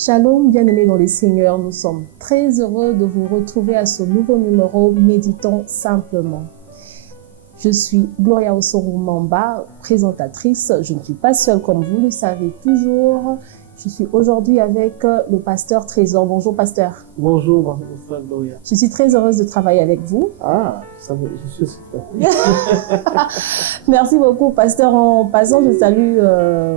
Shalom, bien-aimés dans le Seigneur, nous sommes très heureux de vous retrouver à ce nouveau numéro Méditons simplement. Je suis Gloria Osoro-Mamba, présentatrice. Je ne suis pas seule comme vous le savez toujours. Je suis aujourd'hui avec le pasteur Trésor. Bonjour pasteur. Bonjour, frère Gloria. Je suis très heureuse de travailler avec vous. Ah, je suis super. Merci beaucoup pasteur. En passant, je salue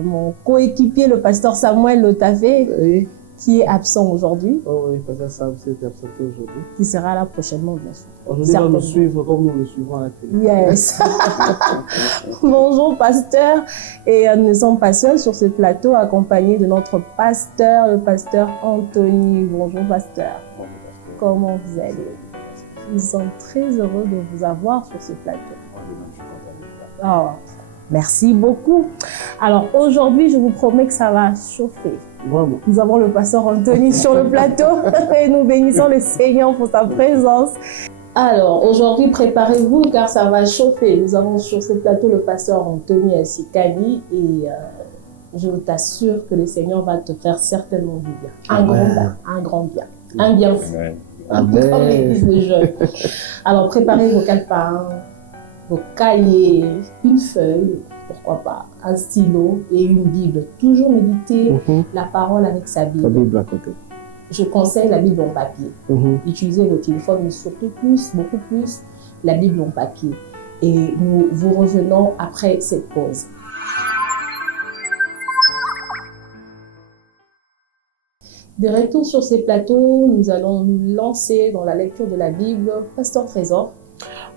mon coéquipier, le pasteur Samuel Lotafé, Oui. qui est absent aujourd'hui, Oh oui, pasteur Sam s'est absenté aujourd'hui. qui sera là prochainement, bien sûr. Aujourd'hui, il va nous suivre comme nous le suivons à la télé. Yes. Bonjour pasteur. Et nous sommes pas seuls sur ce plateau, accompagnés de notre pasteur, le pasteur Anthony. Bonjour pasteur. Comment vous allez? Nous sommes très heureux de vous avoir sur ce plateau. Oh, merci beaucoup. Alors aujourd'hui, je vous promets que ça va chauffer. Vraiment. Nous avons le pasteur Anthony sur le plateau et nous bénissons le Seigneur pour sa présence. Alors, aujourd'hui, préparez-vous car ça va chauffer. Nous avons sur ce plateau le pasteur Anthony Assikani et je t'assure que le Seigneur va te faire certainement du bien. Un grand bien, un grand bien, un bien fou. Amen. Comme ils disent les jeunes. Alors, préparez vos calepins, vos cahiers, une feuille, pourquoi pas, un stylo et une Bible. Toujours méditer la parole avec sa Bible. La Bible à côté. Je conseille la Bible en papier. Utilisez vos téléphones, mais surtout beaucoup plus, la Bible en papier. Et nous vous revenons après cette pause. De retour sur ces plateaux, nous allons nous lancer dans la lecture de la Bible. Pasteur Trésor.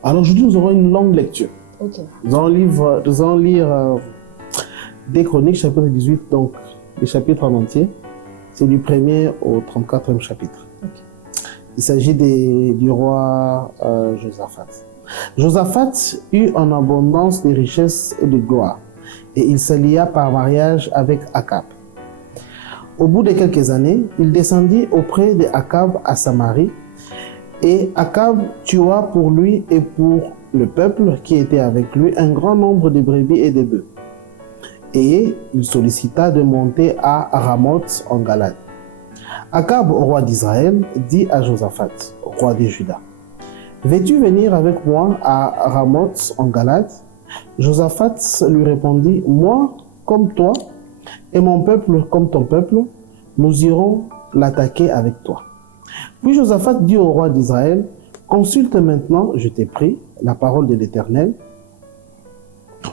Alors aujourd'hui, nous aurons une longue lecture. Ok. Nous allons lire des Chroniques, chapitre 18, donc les chapitres en entier. C'est du 1er au 34e chapitre. Okay. Il s'agit du roi Josaphat. Josaphat eut en abondance de richesses et de gloire, et il se lia par mariage avec Akab. Au bout de quelques années, il descendit auprès de Akab à Samarie, et Akab tua pour lui et pour le peuple qui était avec lui un grand nombre de brebis et de bœufs. Et il sollicita de monter à Ramoth en Galade. Akab, roi d'Israël, dit à Josaphat, roi de Juda, « Veux-tu venir avec moi à Ramoth en Galade ?» Josaphat lui répondit, « Moi, comme toi, et mon peuple comme ton peuple, nous irons l'attaquer avec toi. » Puis Josaphat dit au roi d'Israël, « Consulte maintenant, je t'ai pris, la parole de l'Éternel. »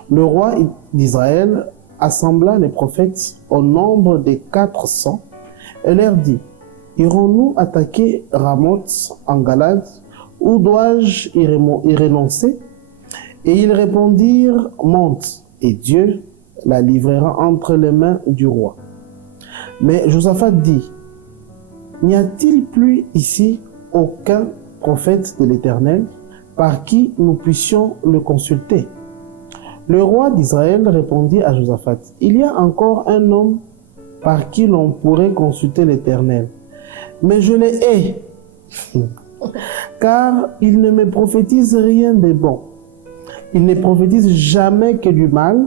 Le roi d'Israël assembla les prophètes au nombre de 400 et leur dit, « Irons-nous attaquer Ramoth en Galade, ou dois-je y renoncer ?» Et ils répondirent, « Monte, et Dieu la livrera entre les mains du roi. » Mais Josaphat dit, « N'y a-t-il plus ici aucun prophète de l'Éternel par qui nous puissions le consulter ?» Le roi d'Israël répondit à Josaphat, « Il y a encore un homme par qui l'on pourrait consulter l'Éternel, mais je le hais, car il ne me prophétise rien de bon. Il ne prophétise jamais que du mal.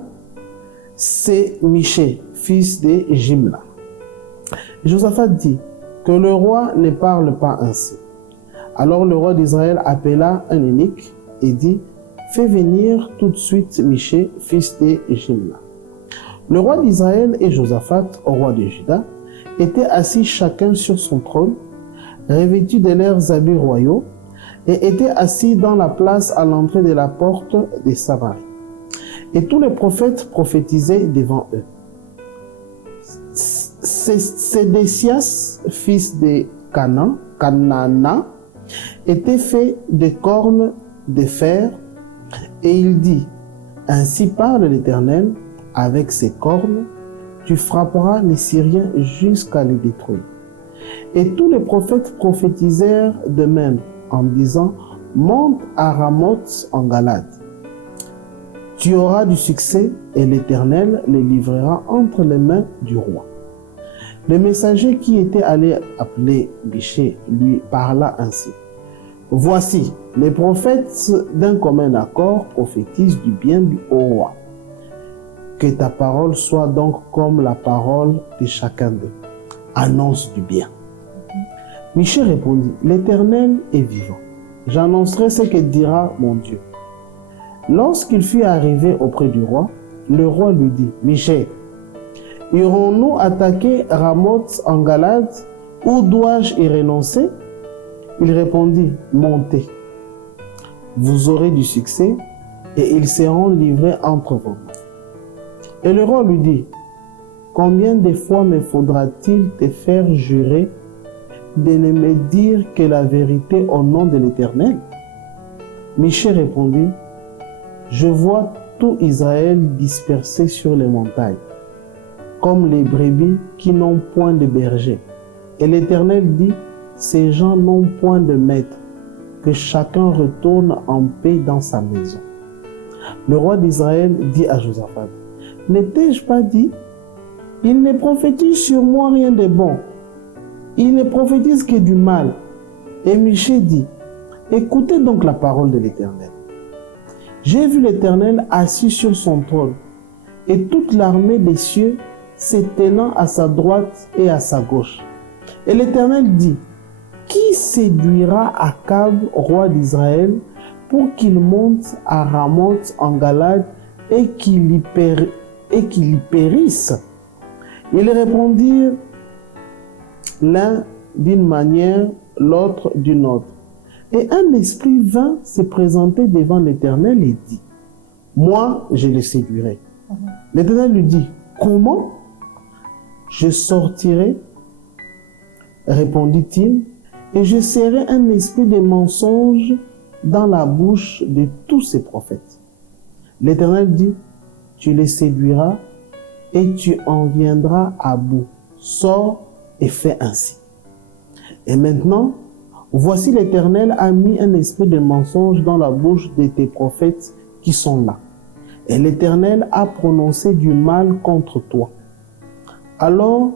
C'est Michée, fils de Jimla. » Josaphat dit, « Que le roi ne parle pas ainsi. » Alors le roi d'Israël appela un eunuque et dit, « Fais venir tout de suite Michée, fils de Jimla. » Le roi d'Israël et Josaphat, au roi de Juda, étaient assis chacun sur son trône, revêtus de leurs habits royaux, et étaient assis dans la place à l'entrée de la porte de Samarie. Et tous les prophètes prophétisaient devant eux. Sédécias, fils de Canana, était fait de cornes de fer, et il dit, « Ainsi parle l'Éternel, avec ses cornes, tu frapperas les Syriens jusqu'à les détruire. » Et tous les prophètes prophétisèrent de même, en disant, « Monte à Ramoth en Galade. Tu auras du succès, et l'Éternel les livrera entre les mains du roi. » Le messager qui était allé appeler Michée lui parla ainsi. « Voici, les prophètes d'un commun accord prophétisent du bien du haut roi. Que ta parole soit donc comme la parole de chacun d'eux. » annonce du bien. Michée répondit, l'Éternel est vivant. J'annoncerai ce que dira mon Dieu. Lorsqu'il fut arrivé auprès du roi, le roi lui dit, Michée, irons-nous attaquer Ramoth en Galade ou dois-je y renoncer? Il répondit, montez. Vous aurez du succès et ils seront livrés entre vos mains. Et le roi lui dit, combien de fois me faudra-t-il te faire jurer de ne me dire que la vérité au nom de l'Éternel? Michée répondit, je vois tout Israël dispersé sur les montagnes, comme les brebis qui n'ont point de berger. Et l'Éternel dit, ces gens n'ont point de maître, que chacun retourne en paix dans sa maison. Le roi d'Israël dit à Josaphat, n'ai-je pas dit, il ne prophétise sur moi rien de bon, il ne prophétise que du mal. Et Michée dit, écoutez donc la parole de l'Éternel. J'ai vu l'Éternel assis sur son trône, et toute l'armée des cieux s'ételant à sa droite et à sa gauche. Et l'Éternel dit, qui séduira Akab, roi d'Israël, pour qu'il monte à Ramoth en Galade et qu'il y périsse? Ils répondirent l'un d'une manière, l'autre d'une autre. Et un esprit vint se présenter devant l'Éternel et dit, moi, je le séduirai. L'Éternel lui dit, comment? Je sortirai, répondit-il, et je serai un esprit de mensonge dans la bouche de tous ces prophètes. L'Éternel dit, tu les séduiras et tu en viendras à bout. Sors et fais ainsi. Et maintenant, voici l'Éternel a mis un esprit de mensonge dans la bouche de tes prophètes qui sont là. Et l'Éternel a prononcé du mal contre toi. Alors,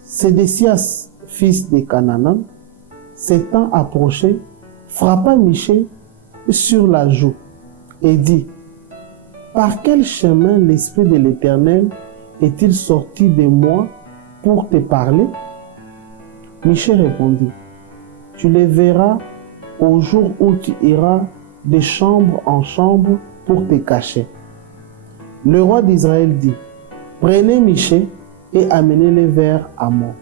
Sédécias, fils de Canaan, s'étant approché, frappa Michée sur la joue et dit, par quel chemin l'Esprit de l'Éternel est-il sorti de moi pour te parler? Michée répondit, tu les verras au jour où tu iras de chambre en chambre pour te cacher. Le roi d'Israël dit, prenez Michée et amenez-le vers Amon,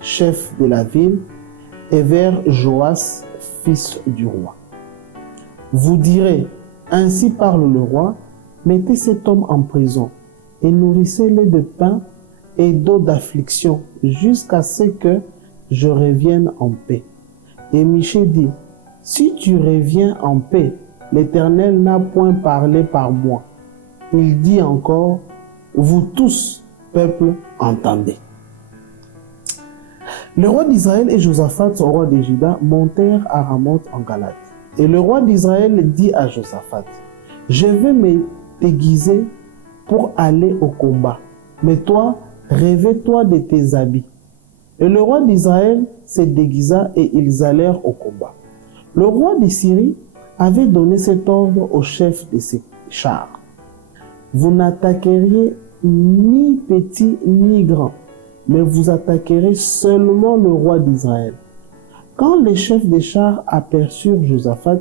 chef de la ville, et vers Joas, fils du roi. Vous direz, ainsi parle le roi, mettez cet homme en prison et nourrissez-le de pain et d'eau d'affliction jusqu'à ce que je revienne en paix. Et Michée dit, si tu reviens en paix, l'Éternel n'a point parlé par moi. Il dit encore, vous tous, peuple, entendez. Le roi d'Israël et Josaphat, son roi de Juda, montèrent à Ramoth en Galade. Et le roi d'Israël dit à Josaphat, je vais me déguiser pour aller au combat, mais toi, revêts-toi de tes habits. Et le roi d'Israël se déguisa et ils allèrent au combat. Le roi de Syrie avait donné cet ordre au chef de ses chars. Vous n'attaqueriez ni petit ni grand, mais vous attaquerez seulement le roi d'Israël. Quand les chefs des chars aperçurent Josaphat,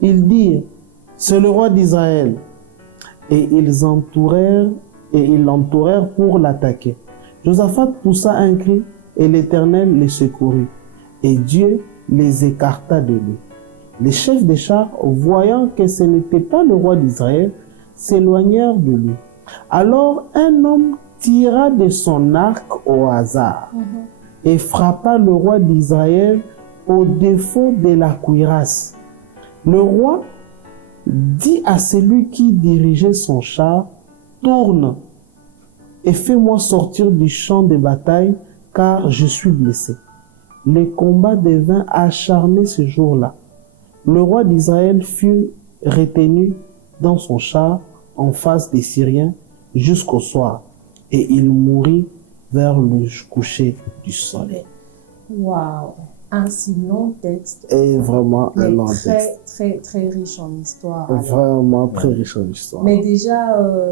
ils dirent, c'est le roi d'Israël. Et ils l'entourèrent pour l'attaquer. Josaphat poussa un cri et l'Éternel les secourut. Et Dieu les écarta de lui. Les chefs des chars, voyant que ce n'était pas le roi d'Israël, s'éloignèrent de lui. Alors un homme tira de son arc au hasard et frappa le roi d'Israël au défaut de la cuirasse. Le roi dit à celui qui dirigeait son char, tourne et fais-moi sortir du champ de bataille, car je suis blessé. Le combat devint acharné ce jour-là. Le roi d'Israël fut retenu dans son char en face des Syriens jusqu'au soir, et il mourut vers le coucher du soleil. Waouh! Un si long texte. Et vraiment un long texte. Très riche en histoire. Vraiment très riche en histoire. Mais déjà,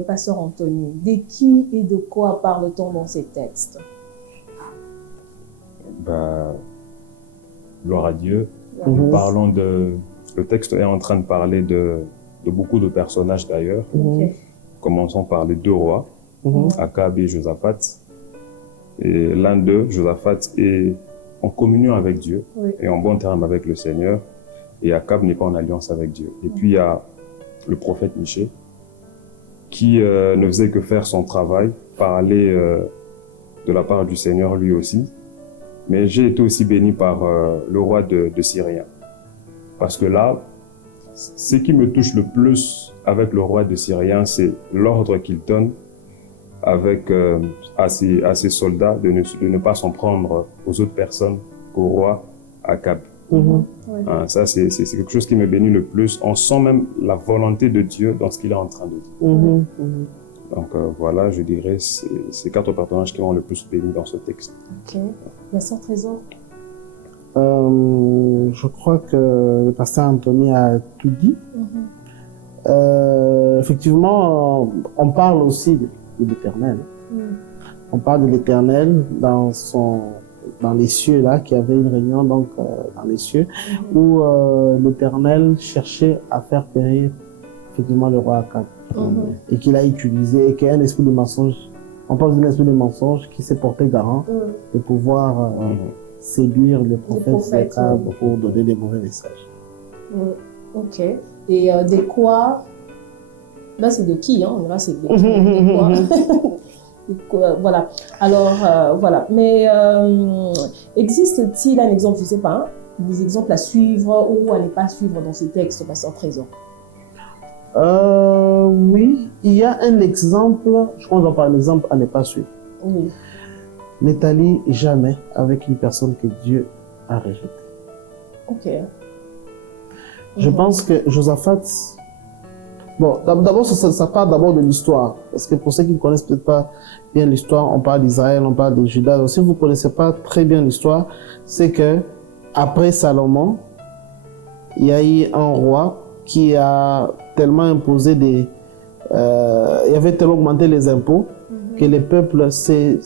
Pasteur Anthony, de qui et de quoi parle-t-on dans ces textes? Gloire à Dieu. Nous parlons le texte est en train de parler de beaucoup de personnages d'ailleurs. Commençons par les deux rois, Akab et Josaphat. Et l'un d'eux, Josaphat, est en communion avec Dieu et en bon terme avec le Seigneur. Et Akab n'est pas en alliance avec Dieu. Et puis il y a le prophète Michée qui ne faisait que faire son travail, parler de la part du Seigneur lui aussi. Mais j'ai été aussi béni par le roi de Syrien. Parce que là, ce qui me touche le plus avec le roi de Syrien, c'est l'ordre qu'il donne avec, à ses soldats de ne pas s'en prendre aux autres personnes qu'au roi Akab. Ça, c'est quelque chose qui me bénit le plus. On sent même la volonté de Dieu dans ce qu'il est en train de dire. Donc voilà, je dirais, ces 4 personnages qui m'ont le plus béni dans ce texte. Ok. Vincent Trésor. Je crois que le pasteur Anthony a tout dit. Effectivement, on parle aussi de l'Éternel. On parle de l'Éternel dans les cieux, là, qui avait une réunion donc, dans les cieux, où l'Éternel cherchait à faire périr effectivement le roi Akab. Et qu'il a utilisé, et qu'il y a un esprit de mensonge, on parle d'un esprit de mensonge qui s'est porté garant de pouvoir séduire les prophètes d'Akab pour donner des mauvais messages. Ok. Et des quoi? Là, c'est de qui, hein? Là, c'est de quoi? Voilà. Alors, voilà. Mais existe-t-il un exemple, je ne sais pas, hein, des exemples à suivre ou à ne pas suivre dans ces textes, pasteur Trésor? Oui, il y a un exemple, je pense par exemple à ne pas suivre. N'étalie jamais avec une personne que Dieu a rejetée. Ok. Je pense que Josaphat, bon, d'abord ça part d'abord de l'histoire, parce que pour ceux qui ne connaissent peut-être pas bien l'histoire, on parle d'Israël, on parle de Juda. Donc si vous ne connaissez pas très bien l'histoire, c'est que après Salomon, il y a eu un roi qui a tellement imposé il avait tellement augmenté les impôts que le peuple s'est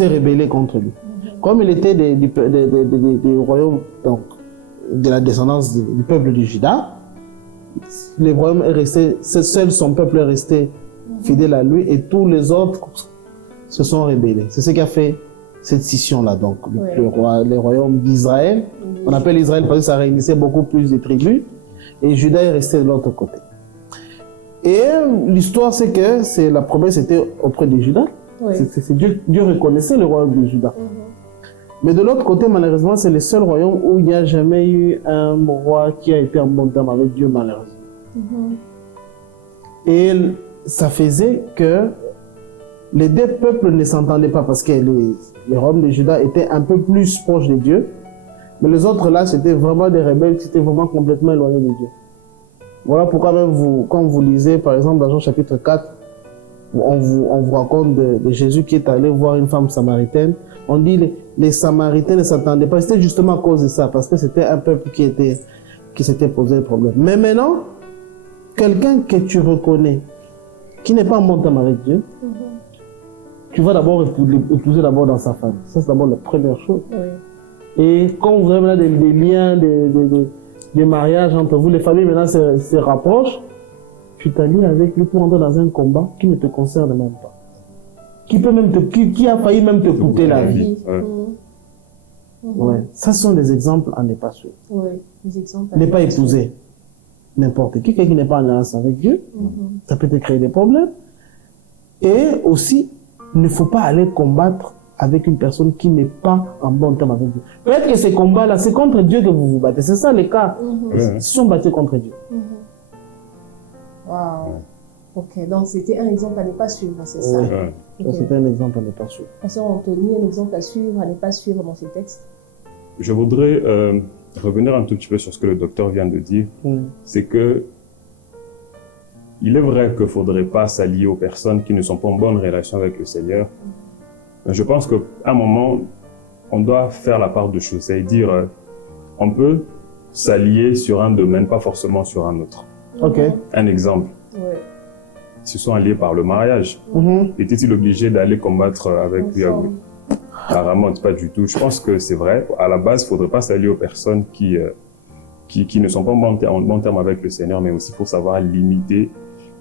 rébellé contre lui. Comme il était des royaumes, donc, de la descendance du peuple de Juda, le royaume est resté, seul son peuple est resté fidèle à lui et tous les autres se sont rébellés. C'est ce qui a fait cette scission-là, donc, le royaume d'Israël. On appelle Israël parce que ça réunissait beaucoup plus de tribus. Et Juda est resté de l'autre côté. Et l'histoire, c'est que la promesse était auprès de Juda. Dieu reconnaissait le royaume de Juda. Mais de l'autre côté, malheureusement, c'est le seul royaume où il n'y a jamais eu un roi qui a été en bon terme avec Dieu, malheureusement. Et ça faisait que les deux peuples ne s'entendaient pas parce que les royaumes de Juda étaient un peu plus proches de Dieu. Mais les autres là, c'était vraiment des rebelles qui étaient vraiment complètement éloignés de Dieu. Voilà pourquoi même quand vous lisez, par exemple, dans Jean chapitre 4, on vous raconte de Jésus qui est allé voir une femme samaritaine. On dit les Samaritains ne s'entendaient pas. C'était justement à cause de ça, parce que c'était un peuple qui s'était posé le problème. Mais maintenant, quelqu'un que tu reconnais, qui n'est pas en bon terme avec Dieu, tu vas d'abord épouser d'abord dans sa famille. Ça, c'est d'abord la première chose. Et quand vous avez des liens, des mariages entre vous, les familles maintenant se rapprochent, tu t'allies avec lui pour entrer dans un combat qui ne te concerne même pas. Qui a failli même te coûter la vie. Ça sont des exemples à ne pas suivre. Ne pas épouser n'importe qui, quelqu'un qui n'est pas en alliance avec Dieu, ça peut te créer des problèmes. Et aussi, il ne faut pas aller combattre avec une personne qui n'est pas en bon terme avec Dieu. Peut-être que ces combats-là, c'est contre Dieu que vous vous battez. C'est ça le cas. Ils se sont battus contre Dieu. Waouh. Ok, donc c'était un exemple à ne pas suivre, c'est ça? C'était un exemple à ne pas suivre. Pasteur Anthony, un exemple à suivre, à ne pas suivre dans ce texte? Je voudrais revenir un tout petit peu sur ce que le docteur vient de dire. C'est que il est vrai qu'il ne faudrait pas s'allier aux personnes qui ne sont pas en bonne relation avec le Seigneur. Mais je pense qu'à un moment, on doit faire la part de choses, c'est-à-dire on peut s'allier sur un domaine, pas forcément sur un autre. Un exemple. Ils se sont alliés par le mariage. Était-il obligé d'aller combattre avec lui? Apparemment, pas du tout. Je pense que c'est vrai. À la base, il ne faudrait pas s'allier aux personnes qui ne sont pas en bon terme avec le Seigneur, mais aussi pour savoir limiter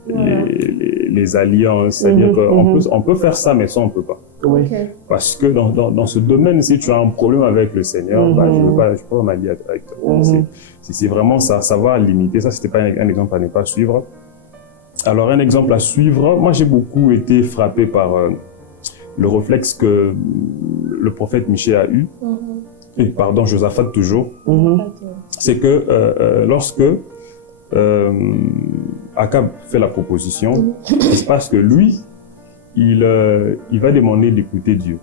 les alliances. C'est-à-dire qu'on peut faire ça, mais ça, on ne peut pas. Oui. Ok. Parce que dans ce domaine, si tu as un problème avec le Seigneur, bah, je ne peux pas m'allier avec toi. C'est vraiment ça, savoir limiter. Ça, ce n'était pas un exemple à ne pas suivre. Alors, un exemple à suivre, moi, j'ai beaucoup été frappé par le réflexe que le prophète Michée a eu, et pardon, Josaphat toujours, c'est que lorsque Akab fait la proposition, il se passe que lui, il va demander d'écouter Dieu.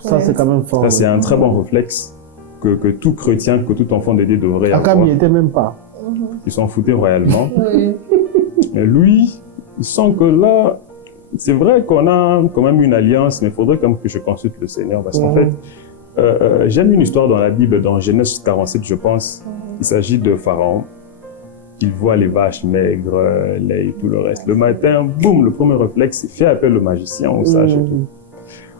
Ça, c'est quand même fort. Ça, c'est un très bon réflexe que tout chrétien, que tout enfant de Dieu devrait avoir. Akab n'y était même pas. Il s'en foutait réellement. Oui. Mais lui, il sent que là, c'est vrai qu'on a quand même une alliance, mais il faudrait quand même que je consulte le Seigneur. Parce qu'en fait, j'aime une histoire dans la Bible, dans Genèse 47, je pense. Il s'agit de Pharaon. Il voit les vaches maigres, lait et tout le reste. Le matin, boum, le premier réflexe, c'est faire appel au magicien, au sage et tout.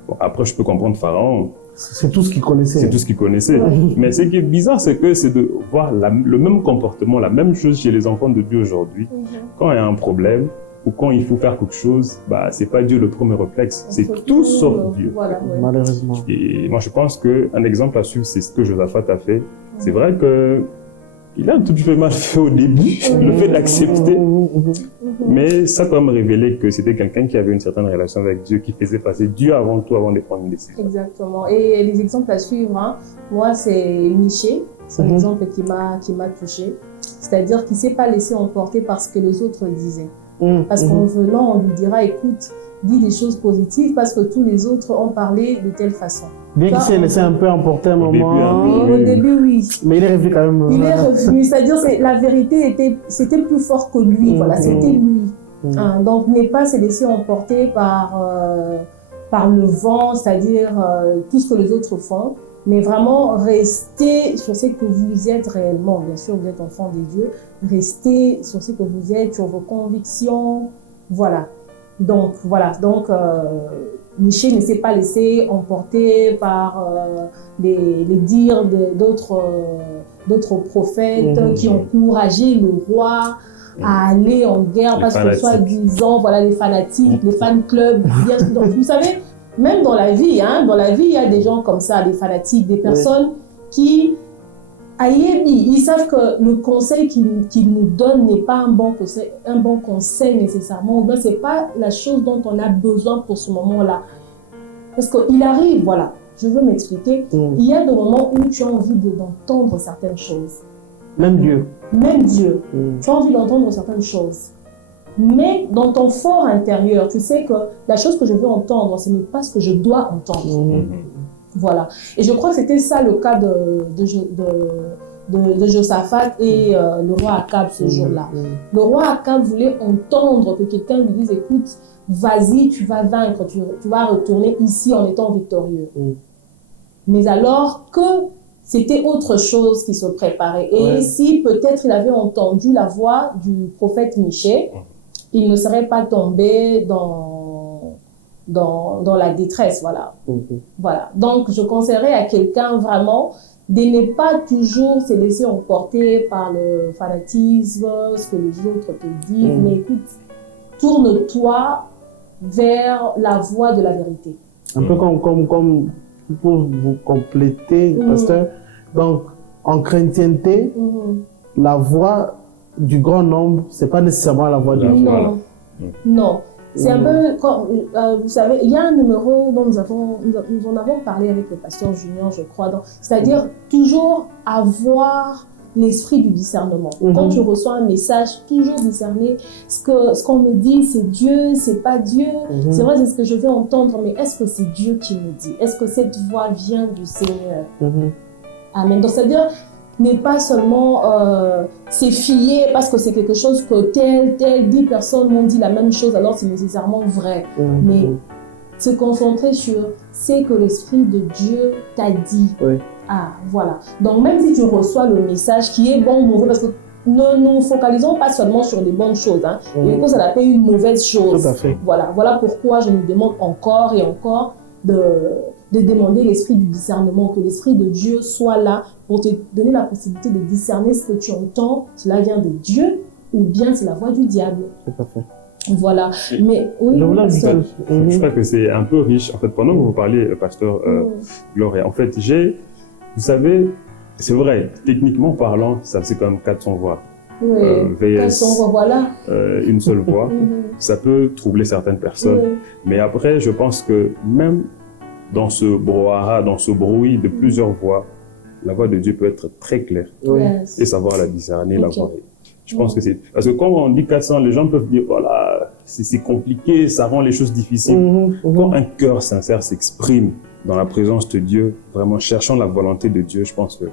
Bon, après, je peux comprendre Pharaon. C'est tout ce qu'il connaissait. C'est tout ce qu'il connaissait. Mais ce qui est bizarre, c'est de voir le même comportement, la même chose chez les enfants de Dieu aujourd'hui. Quand il y a un problème, ou quand il faut faire quelque chose, bah, c'est pas Dieu le premier réflexe. C'est tout sauf Dieu. Voilà, Malheureusement. Et moi, je pense qu'un exemple à suivre, c'est ce que Josaphat a fait. C'est vrai que il a un tout petit peu mal fait au début, le fait d'accepter. Mais ça a quand même révélé que c'était quelqu'un qui avait une certaine relation avec Dieu, qui faisait passer Dieu avant tout, avant de prendre une décision. Exactement. Et les exemples à suivre, hein, moi, c'est Michée. C'est un exemple qui m'a touchée. C'est-à-dire qu'il ne s'est pas laissé emporter par ce que les autres disaient. Parce qu'en venant, on lui dira, écoute, dis des choses positives parce que tous les autres ont parlé de telle façon. Bien qu'il s'est laissé un peu emporter un moment. Oui, au début, oui. Mais il est revenu quand même. Il est revenu, c'est-à-dire que la vérité c'était plus fort que lui, voilà, c'était lui. Donc, n'est pas se laisser emporter par le vent, c'est-à-dire tout ce que les autres font, mais vraiment rester sur ce que vous êtes réellement. Bien sûr, vous êtes enfant de Dieu, restez sur ce que vous êtes, sur vos convictions, voilà. Donc, Michée ne s'est pas laissé emporter par les dires d'autres prophètes qui ont encouragé le roi à aller en guerre parce que soi-disant, voilà, les fanatiques, les fan clubs. Donc, vous savez, même dans la vie, il y a des gens comme ça, des fanatiques, des personnes qui, ils savent que le conseil qu'ils nous donnent n'est pas un bon conseil nécessairement, ou bien c'est pas la chose dont on a besoin pour ce moment-là. Parce qu'il arrive, voilà, je veux m'expliquer, il y a des moments où tu as envie d'entendre certaines choses. Même Dieu. Tu as envie d'entendre certaines choses. Mais dans ton fort intérieur, tu sais que la chose que je veux entendre, ce n'est pas ce que je dois entendre. Voilà. Et je crois que c'était ça le cas de Josaphat et le roi Akab ce jour-là. Le roi Akab voulait entendre que quelqu'un lui dise, écoute, vas-y, tu vas vaincre, tu vas retourner ici en étant victorieux. Mais alors que c'était autre chose qui se préparait. Et si peut-être il avait entendu la voix du prophète Michée, il ne serait pas tombé dans la détresse, voilà. Voilà. Donc, je conseillerais à quelqu'un vraiment de ne pas toujours se laisser emporter par le fanatisme, ce que les autres te disent, mais écoute, tourne-toi vers la voie de la vérité. Un peu comme pour vous compléter, pasteur, donc en chrétienté, la voix du grand nombre, c'est pas nécessairement la voix du Dieu. Non. C'est un peu, vous savez, il y a un numéro dont nous en avons parlé avec le pasteur Junior, je crois. C'est-à-dire toujours avoir l'esprit du discernement. Quand tu reçois un message, toujours discerner ce qu'on me dit, c'est Dieu, c'est pas Dieu. C'est vrai, c'est ce que je vais entendre, mais est-ce que c'est Dieu qui me dit? Est-ce que cette voix vient du Seigneur? Amen. Donc, c'est-à-dire, n'est pas seulement se fier parce que c'est quelque chose que telle 10 personnes m'ont dit la même chose, alors c'est nécessairement vrai. Mais se concentrer sur ce que l'Esprit de Dieu t'a dit. Ah, voilà. Donc, même si tu reçois le message qui est bon ou mauvais, parce que ne nous focalisons pas seulement sur les bonnes choses. Et que ça appelle une mauvaise chose. Tout à fait. Voilà pourquoi je me demande encore et encore de demander l'esprit du discernement, que l'esprit de Dieu soit là pour te donner la possibilité de discerner ce que tu entends, cela vient de Dieu ou bien c'est la voix du diable. Tout à fait. Voilà. Mais oui, je crois que c'est un peu riche. En fait, pendant que vous parliez, pasteur Gloria, en fait, vous savez, c'est vrai, techniquement parlant, ça c'est quand même 400 voix. Oui, VS, 400 voix, voilà. Une seule voix, ça peut troubler certaines personnes. Mais après, je pense que même dans ce brouhaha, dans ce bruit de plusieurs voix, la voix de Dieu peut être très claire et savoir la discerner, la voir. Je pense que c'est... Parce que quand on dit 400, les gens peuvent dire, voilà, c'est compliqué, ça rend les choses difficiles. Quand un cœur sincère s'exprime dans la présence de Dieu, vraiment cherchant la volonté de Dieu, je pense que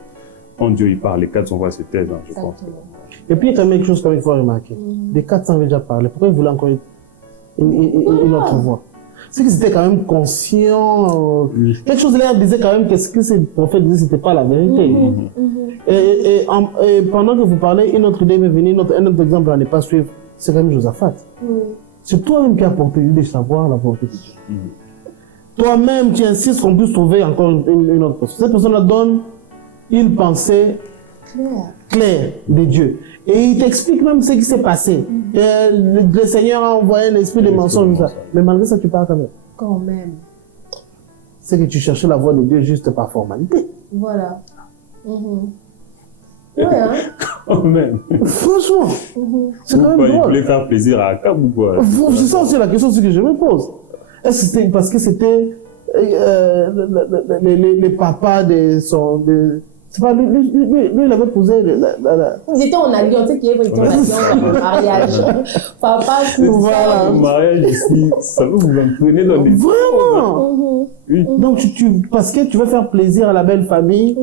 quand Dieu y parle, les 400 voix se taisent, je pense. Et puis, il y a quand même quelque chose qu'il faut remarquer. Les 400 avaient déjà parlé. Pourquoi ils voulaient encore une autre voix? C'est qu'ils étaient quand même conscients. Quelque chose là disait quand même que ce que ces prophètes disaient, c'était pas la vérité. Et pendant que vous parlez, une autre idée m'est venue, un autre exemple à ne pas suivre, c'est quand même Josaphat. C'est toi-même qui as porté l'idée de savoir la volonté de Dieu. Toi-même qui insistes qu'on puisse trouver encore une autre personne. Cette personne-là donne une pensée claire de Dieu. Et il t'explique même ce qui s'est passé. Le Seigneur a envoyé l'esprit de mensonge, ça. Mais malgré ça, tu parles quand même. Quand même. C'est que tu cherchais la voix de Dieu juste par formalité. Voilà. Ouais, hein? Quand même. Franchement. C'est quand même drôle. Il voulait faire plaisir à Akab ou quoi? C'est ça aussi la question que je me pose. Est-ce que c'était parce que c'était les papas de son... C'est pas lui, il avait posé Ils étaient en alliance, tu sais qu'il y avait une alliance dans le mariage. Papa, voilà. Le mariage ici, ça vous entraîner dans les... Vraiment. Donc, parce que tu veux faire plaisir à la belle famille,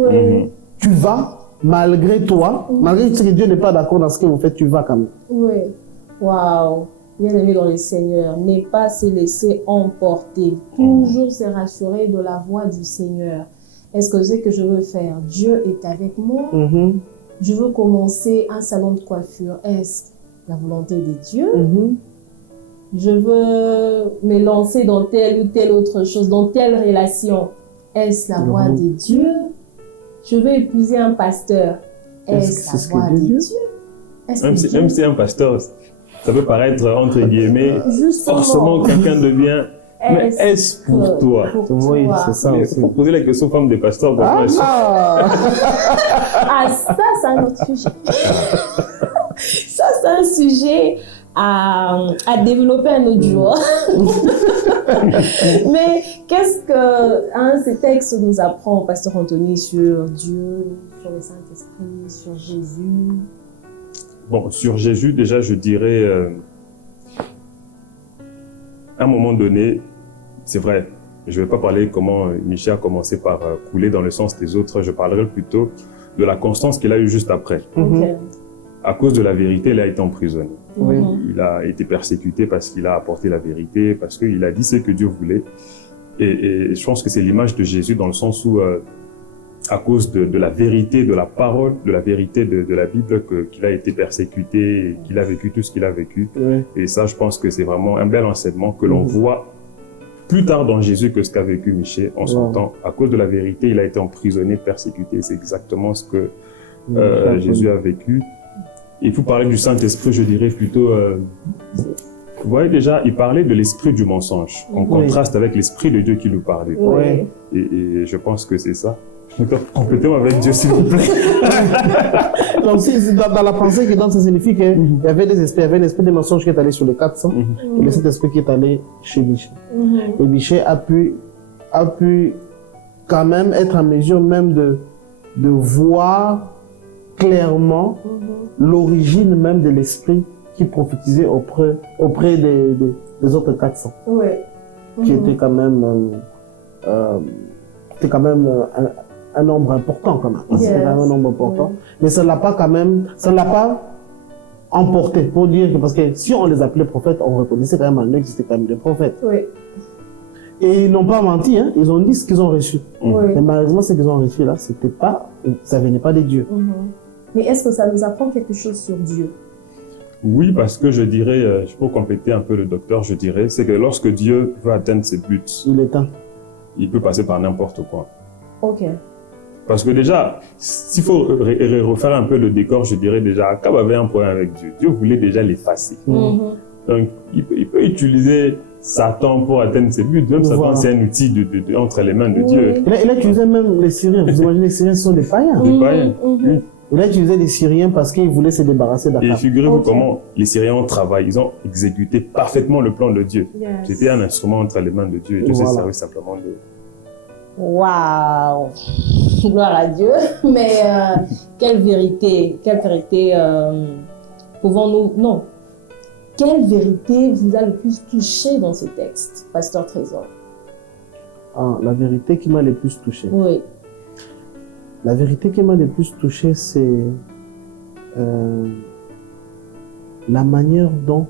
tu vas, malgré toi, malgré que Dieu n'est pas d'accord dans ce que vous faites, tu vas quand même. Oui. Waouh. Bien aimé dans le Seigneur, ne pas se laisser emporter. Toujours se rassurer de la voix du Seigneur. Est-ce que c'est ce que je veux faire? Dieu est avec moi. Je veux commencer un salon de coiffure. Est-ce la volonté de Dieu? Je veux me lancer dans telle ou telle autre chose, dans telle relation. Est-ce la voix de Dieu? Je veux épouser un pasteur. Est-ce la voix de Dieu? Même si c'est un pasteur, ça peut paraître, entre guillemets, forcément quelqu'un de bien. Mais est-ce pour toi? Oui, c'est ça. Il faut poser la question aux femmes des pasteurs. Ça, c'est un autre sujet. Ça, c'est un sujet à développer un autre jour. Mais qu'est-ce que ce texte nous apprend, pasteur Anthony, sur Dieu, sur le Saint-Esprit, sur Jésus? Bon, sur Jésus, déjà, je dirais, à un moment donné, c'est vrai, je ne vais pas parler comment Michel a commencé par couler dans le sens des autres, je parlerai plutôt de la constance qu'il a eue juste après. À cause de la vérité, il a été emprisonné. Il a été persécuté parce qu'il a apporté la vérité, parce qu'il a dit ce que Dieu voulait. Et je pense que c'est l'image de Jésus dans le sens où, à cause de la vérité, de la parole, de la vérité de la Bible, qu'il a été persécuté, et qu'il a vécu tout ce qu'il a vécu. Et ça, je pense que c'est vraiment un bel enseignement que l'on voit plus tard dans Jésus que ce qu'a vécu Michel en son temps. À cause de la vérité, il a été emprisonné, persécuté. C'est exactement ce que Jésus a vécu. Il faut parler du Saint-Esprit, je dirais plutôt... vous voyez déjà, il parlait de l'esprit du mensonge, en contraste avec l'esprit de Dieu qui nous parlait. Et je pense que c'est ça. Complétez-moi avec Dieu, s'il vous plaît. Donc, dans la pensée qui donne, ça signifie qu'il y avait des esprits. Il y avait l'esprit des mensonges qui est allé sur les 400 et cet esprit qui est allé chez Michel. Et Michel a pu quand même être en mesure même de voir clairement l'origine même de l'esprit qui prophétisait auprès des autres 400. Qui était quand même un nombre important quand même. C'était un nombre important. Mais ça ne l'a pas emporté pour dire que, parce que si on les appelait prophètes, on reconnaissait quand même en eux que c'était quand même des prophètes. Et ils n'ont pas menti, hein. Ils ont dit ce qu'ils ont reçu. Mais malheureusement, ce qu'ils ont reçu là, ça venait pas des dieux. Mais est-ce que ça nous apprend quelque chose sur Dieu? Oui, parce que je dirais, pour compléter un peu le docteur, je dirais, c'est que lorsque Dieu veut atteindre ses buts, il est temps. il peut passer par n'importe quoi. Ok. Parce que déjà, s'il faut refaire un peu le décor, je dirais déjà, Akab avait un problème avec Dieu. Dieu voulait déjà l'effacer. Donc, il peut utiliser Satan pour atteindre ses buts. Même Satan, c'est un outil entre les mains de Dieu. Il a utilisé même les Syriens. Vous imaginez, les Syriens sont des païens. Des païens. Oui. Il a utilisé les Syriens parce qu'il voulait se débarrasser d'Akab. Et figurez-vous comment les Syriens ont travaillé. Ils ont exécuté parfaitement le plan de Dieu. C'était un instrument entre les mains de Dieu. Et Dieu s'est servi simplement de... Waouh! Gloire à Dieu. Mais quelle vérité pouvons-nous... Non. Quelle vérité vous a le plus touché dans ce texte, Pasteur Trésor? La vérité qui m'a le plus touché. Oui. La vérité qui m'a le plus touché, c'est la manière dont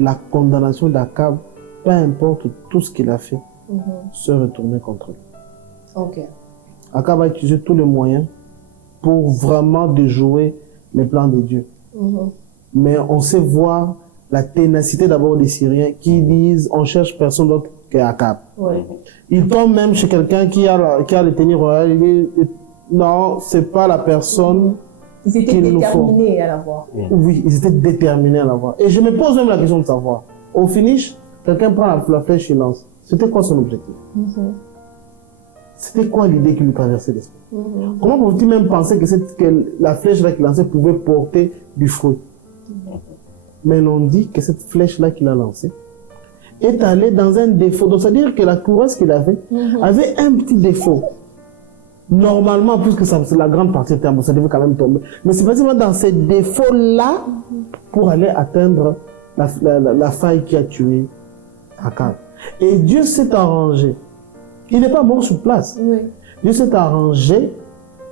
la condamnation d'Akab, peu importe tout ce qu'il a fait, se retournait contre lui. Ok. Akab a utilisé tous les moyens pour vraiment déjouer les plans de Dieu. Mais on sait voir la ténacité d'abord des Syriens qui disent on cherche personne d'autre qu'Akab. Il tombe même chez quelqu'un qui a le tenir royal. Il dit non, c'est pas la personne. Ils étaient déterminés à l'avoir. Oui, ils étaient déterminés à l'avoir. Et je me pose même la question de savoir. Au finish, quelqu'un prend la flèche et lance. C'était quoi son objectif? C'était quoi l'idée qui lui traversait l'esprit? Comment pouvait-il même penser que la flèche-là qu'il lançait pouvait porter du fruit? Mais l'on dit que cette flèche-là qu'il a lancée est allée dans un défaut. Donc, c'est-à-dire que la courage qu'il avait un petit défaut. Normalement, puisque c'est la grande partie du terme, ça devait quand même tomber. Mais c'est précisément dans ces défauts-là pour aller atteindre la faille qui a tué Akab. Et Dieu s'est arrangé. Il n'est pas mort sur place. Dieu s'est arrangé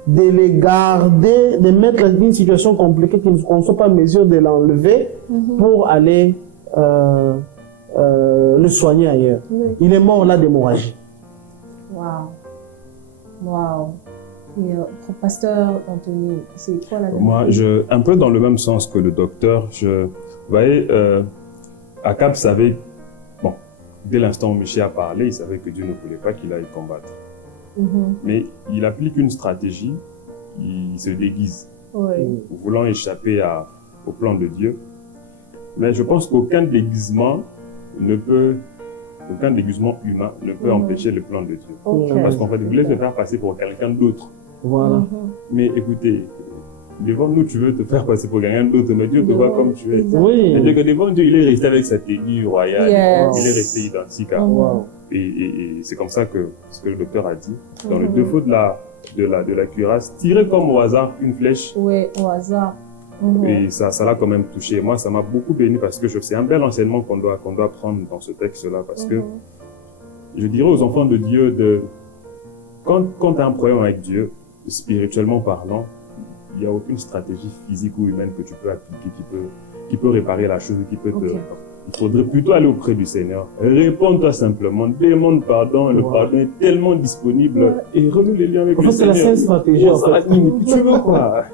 de les garder, de mettre dans une situation compliquée qu'on ne soit pas en mesure de l'enlever pour aller le soigner ailleurs. Il est mort là d'hémorragie. Waouh. Et pour Pasteur Anthony, c'est quoi la vérité? Moi, un peu dans le même sens que le docteur, vous voyez, Akab savait, bon, dès l'instant où Michée a parlé, il savait que Dieu ne voulait pas qu'il aille combattre. Mais il applique une stratégie, il se déguise, voulant échapper au plan de Dieu. Mais je pense qu'aucun déguisement humain ne peut empêcher le plan de Dieu. Parce qu'en fait, il voulait te faire passer pour quelqu'un d'autre. Voilà. Mais écoutez, devant nous, tu veux te faire passer pour quelqu'un d'autre, mais Dieu te voit comme tu es. Oui. Et que devant Dieu, il est resté avec sa tenue royale, il est resté identique à moi. Et c'est comme ça que ce que le docteur a dit. Dans le défaut de la cuirasse, tirer comme au hasard une flèche. Oui, au hasard. Et ça l'a quand même touché. Moi, ça m'a beaucoup béni parce que c'est un bel enseignement qu'on doit prendre dans ce texte-là. Parce que je dirais aux enfants de Dieu, quand tu as un problème avec Dieu, spirituellement parlant, il n'y a aucune stratégie physique ou humaine que tu peux appliquer qui peut réparer la chose, qui peut Il faudrait plutôt aller auprès du Seigneur. Réponds-toi simplement, demande pardon, le pardon est tellement disponible et renoue les liens avec le Seigneur. C'est la seule stratégie. Tu veux quoi?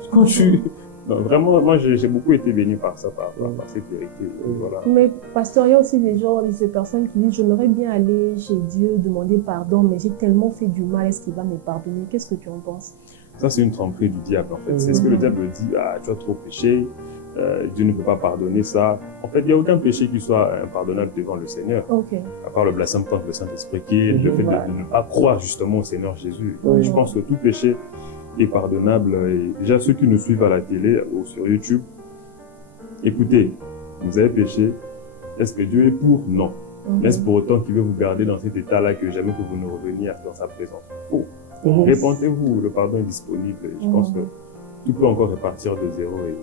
Non, vraiment, moi j'ai beaucoup été béni par ça, par cette vérité. Voilà. Mais pasteur, il y a aussi des personnes qui disent je m'aurais bien aller chez Dieu demander pardon, mais j'ai tellement fait du mal, est-ce qu'il va me pardonner? Qu'est-ce que tu en penses? Ça, c'est une tromperie du diable en fait. C'est ce que le diable dit, tu as trop péché, Dieu ne peut pas pardonner ça. En fait, il n'y a aucun péché qui soit impardonnable devant le Seigneur. À part le blasphème contre le Saint-Esprit, qui est le fait de ne pas croire justement au Seigneur Jésus. Je pense que tout péché est pardonnable. Et déjà, ceux qui nous suivent à la télé ou sur YouTube, écoutez, vous avez péché, est-ce que Dieu est pour? Non. Est-ce pour autant qu'il veut vous garder dans cet état-là que jamais que vous ne reveniez dans sa présence? Faux. Répentez-vous, le pardon est disponible. Et je pense que tout peut encore repartir de zéro et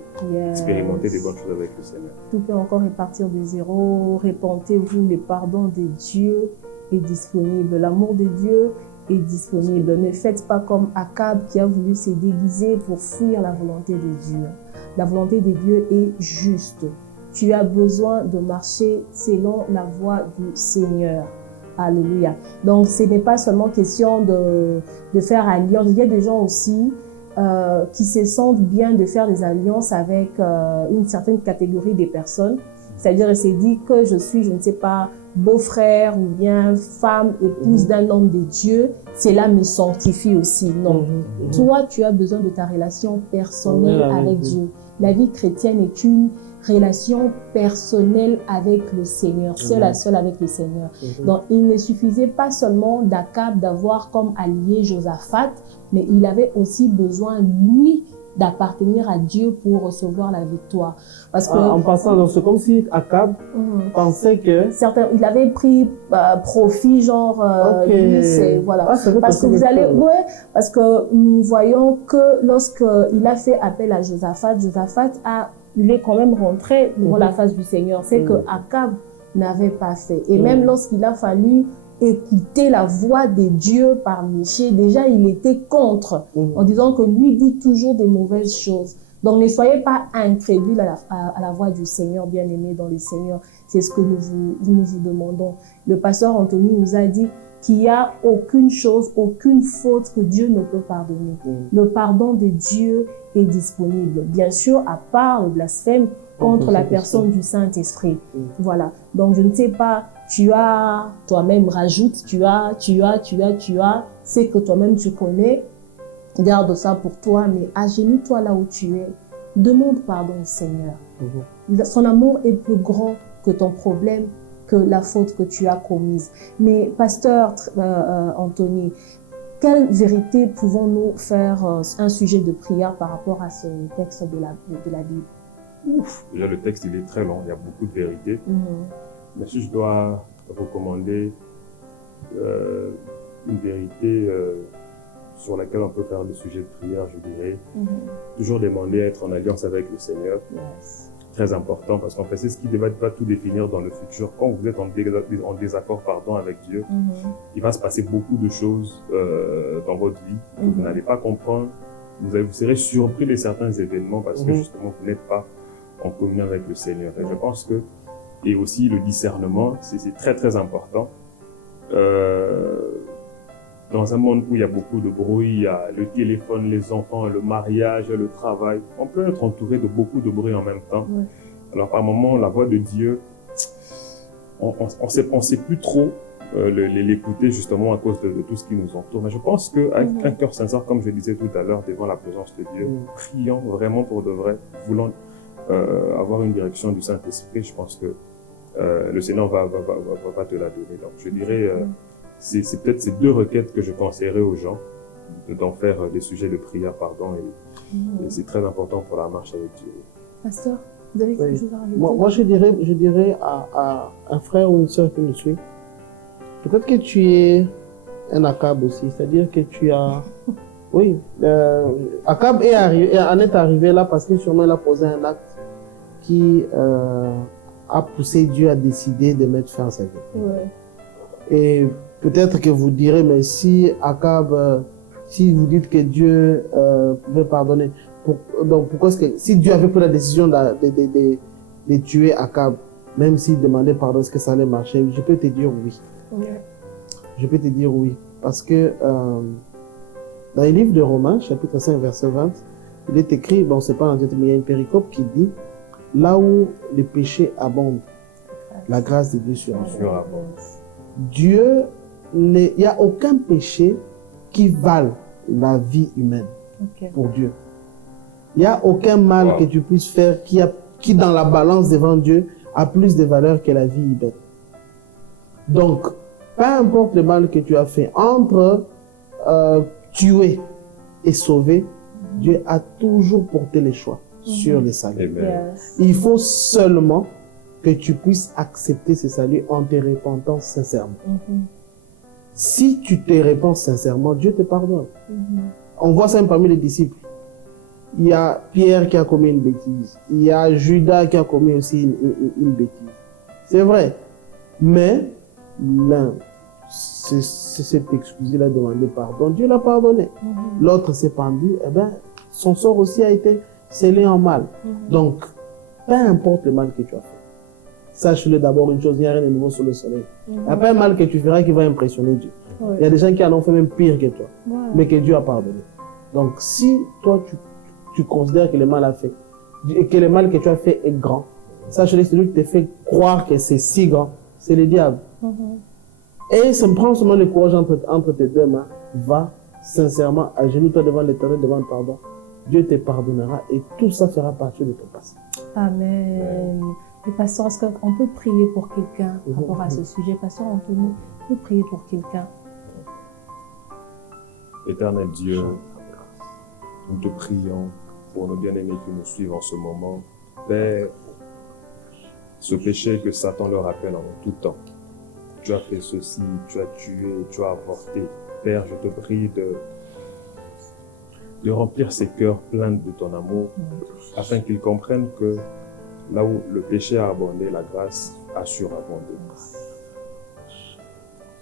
expérimenter des bonnes choses avec le Seigneur. Tout peut encore repartir de zéro. Répentez-vous, le pardon de Dieu est disponible. L'amour de Dieu est disponible. Ne faites pas comme Akab qui a voulu se déguiser pour fuir la volonté de Dieu. La volonté de Dieu est juste. Tu as besoin de marcher selon la voie du Seigneur. Alléluia. Donc, ce n'est pas seulement question de faire alliance. Il y a des gens aussi qui se sentent bien de faire des alliances avec une certaine catégorie de personnes C'est-à-dire, il s'est dit que je suis, je ne sais pas, beau-frère ou bien femme, épouse d'un homme de Dieu, cela me sanctifie aussi. Non. Toi, tu as besoin de ta relation personnelle avec Dieu. La vie chrétienne est une relation personnelle avec le Seigneur, seul à seul avec le Seigneur. Donc, il ne suffisait pas seulement d'Akab d'avoir comme allié Josaphat, mais il avait aussi besoin, lui, d'appartenir à Dieu pour recevoir la victoire. Parce que, en passant, c'est comme si Akab pensait que... Certains, il avait pris profit, genre, lui, c'est, voilà. Parce que vous allez, parce que nous voyons que lorsqu'il a fait appel à Josaphat, il est quand même rentré devant la face du Seigneur. C'est que Akab n'avait pas fait. Et même lorsqu'il a fallu écouter la voix de Dieu par Michée, déjà il était contre, en disant que lui dit toujours des mauvaises choses. Donc ne soyez pas incrédules à la voix du Seigneur, bien-aimés dans le Seigneur. C'est ce que nous vous demandons. Le pasteur Anthony nous a dit qu'il n'y a aucune chose, aucune faute que Dieu ne peut pardonner. Le pardon de Dieu est disponible. Bien sûr, à part le blasphème contre la personne du Saint-Esprit. Voilà. Donc, je ne sais pas, tu as, toi-même rajoute, tu as, c'est que toi-même tu connais, garde ça pour toi, mais agenouille-toi là où tu es. Demande pardon au Seigneur. Son amour est plus grand que ton problème, que la faute que tu as commise. Mais, pasteur Anthony, quelle vérité pouvons-nous faire un sujet de prière par rapport à ce texte de la Bible? Déjà, le texte, il est très long, il y a beaucoup de vérités. Mais si je dois recommander une vérité sur laquelle on peut faire des sujets de prière, je dirais, toujours demander à être en alliance avec le Seigneur. Très important, parce qu'en fait, c'est ce qui va tout définir dans le futur. Quand vous êtes en désaccord avec Dieu, il va se passer beaucoup de choses dans votre vie que vous n'allez pas comprendre. Vous serez surpris de certains événements parce que justement, vous n'êtes pas en communion avec le Seigneur. Et je pense que, et aussi le discernement, c'est très très important. Dans un monde où il y a beaucoup de bruit, il y a le téléphone, les enfants, le mariage, le travail, on peut être entouré de beaucoup de bruit en même temps. Alors par moments, la voix de Dieu, on sait plus trop l'écouter justement à cause de tout ce qui nous entoure. Mais je pense qu'avec un cœur sincère, comme je disais tout à l'heure, devant la présence de Dieu, priant vraiment pour de vrai, voulant avoir une direction du Saint-Esprit, je pense que le Seigneur va te la donner. Donc je dirais, c'est peut-être ces deux requêtes que je conseillerais aux gens, d'en faire des sujets de prière, et c'est très important pour la marche avec Dieu. Pasteur, vous avez quelque chose à rajouter? Moi je dirais à un frère ou une sœur qui me suit, peut-être que tu es un Akab aussi, c'est-à-dire que tu as... Oui, Akab en est arrivé là parce que sûrement il a posé un acte qui a poussé Dieu à décider de mettre fin à sa vie. Et peut-être que vous direz, mais si Akab, si vous dites que Dieu veut pardonner, donc pourquoi est-ce que, si Dieu avait pris la décision de tuer Akab, même s'il demandait pardon, est-ce que ça allait marcher? Je peux te dire oui. Je peux te dire oui. Parce que dans le livre de Romains, chapitre 5, verset 20, il est écrit, bon, c'est pas un titre, mais il y a une péricope qui dit, là où le péché abonde, la grâce de Dieu surabonde. Dieu, il n'y a aucun péché qui vale la vie humaine pour Dieu. Il n'y a aucun mal que tu puisses faire qui dans la balance devant Dieu a plus de valeur que la vie humaine. Donc, peu importe le mal que tu as fait, entre tuer et sauver, Dieu a toujours porté les choix sur le salut. Il faut seulement que tu puisses accepter ce salut en te repentant sincèrement. Si tu te repens sincèrement, Dieu te pardonne. On voit ça même parmi les disciples. Il y a Pierre qui a commis une bêtise. Il y a Judas qui a commis aussi une bêtise. C'est vrai. Mais l'un s'est excusé, il a demandé pardon. Dieu l'a pardonné. L'autre s'est pendu. Eh bien, son sort aussi a été scellé en mal. Donc, peu importe le mal que tu as fait, sache-le d'abord une chose, il n'y a rien de nouveau sous le soleil. Il n'y a pas un mal que tu feras qui va impressionner Dieu. Il y a des gens qui en ont fait même pire que toi, mais que Dieu a pardonné. Donc, si toi, tu considères que le mal a fait, et que le mal que tu as fait est grand, Sache-le, celui qui te fait croire que c'est si grand, c'est le diable. Et se prend seulement le courage entre tes deux mains. Va sincèrement, agenouille-toi devant l'Éternel, devant le pardon. Dieu te pardonnera et tout ça fera partie de ton passé. Amen. Et pasteur, est-ce qu'on peut prier pour quelqu'un par rapport à ce sujet? Pasteur Anthony, on peut prier pour quelqu'un? Éternel Dieu, nous te prions pour nos bien-aimés qui nous suivent en ce moment. Père, ce péché que Satan leur rappelle en tout temps. Tu as fait ceci, tu as tué, tu as avorté. Père, je te prie de remplir ces cœurs pleins de ton amour, afin qu'ils comprennent que là où le péché a abondé, la grâce a surabondé.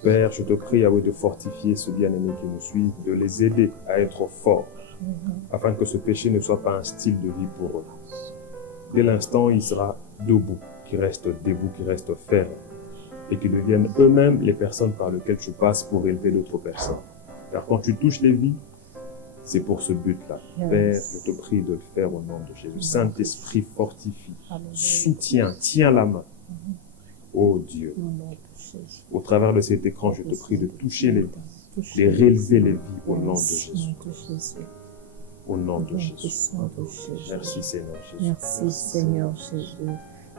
Père, je te prie, Yahweh, de fortifier ce bien-aimé qui nous suit, de les aider à être forts, afin que ce péché ne soit pas un style de vie pour eux. Dès l'instant, il sera debout, qu'il reste debout, qu'il reste ferme, et qu'ils deviennent eux-mêmes les personnes par lesquelles tu passes pour élever d'autres personnes. Car quand tu touches les vies, c'est pour ce but-là. Yes. Père, je te prie de le faire au nom de Jésus. Saint-Esprit, fortifie, soutiens, tiens la main. Oh Dieu, au travers de cet écran, je te prie de toucher les vies, de rélever les vies au nom de Jésus. Au nom de Jésus. Merci Seigneur Jésus. Merci Seigneur Jésus.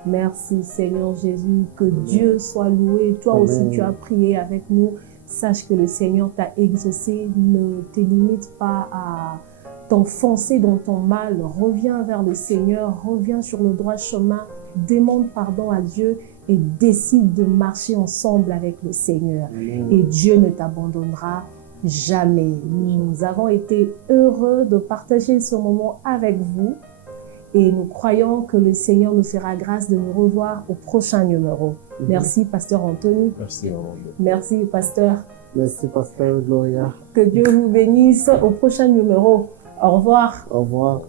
Merci Seigneur Jésus. Que Dieu soit loué. Toi aussi, tu as prié avec nous. Sache que le Seigneur t'a exaucé. Ne te limite pas à t'enfoncer dans ton mal. Reviens vers le Seigneur. Reviens sur le droit chemin. Demande pardon à Dieu et décide de marcher ensemble avec le Seigneur. Et Dieu ne t'abandonnera jamais. Nous avons été heureux de partager ce moment avec vous. Et nous croyons que le Seigneur nous fera grâce de nous revoir au prochain numéro. Merci, Pasteur Anthony. Merci, Merci, Pasteur. Merci, Pasteur Gloria. Que Dieu vous bénisse au prochain numéro. Au revoir. Au revoir.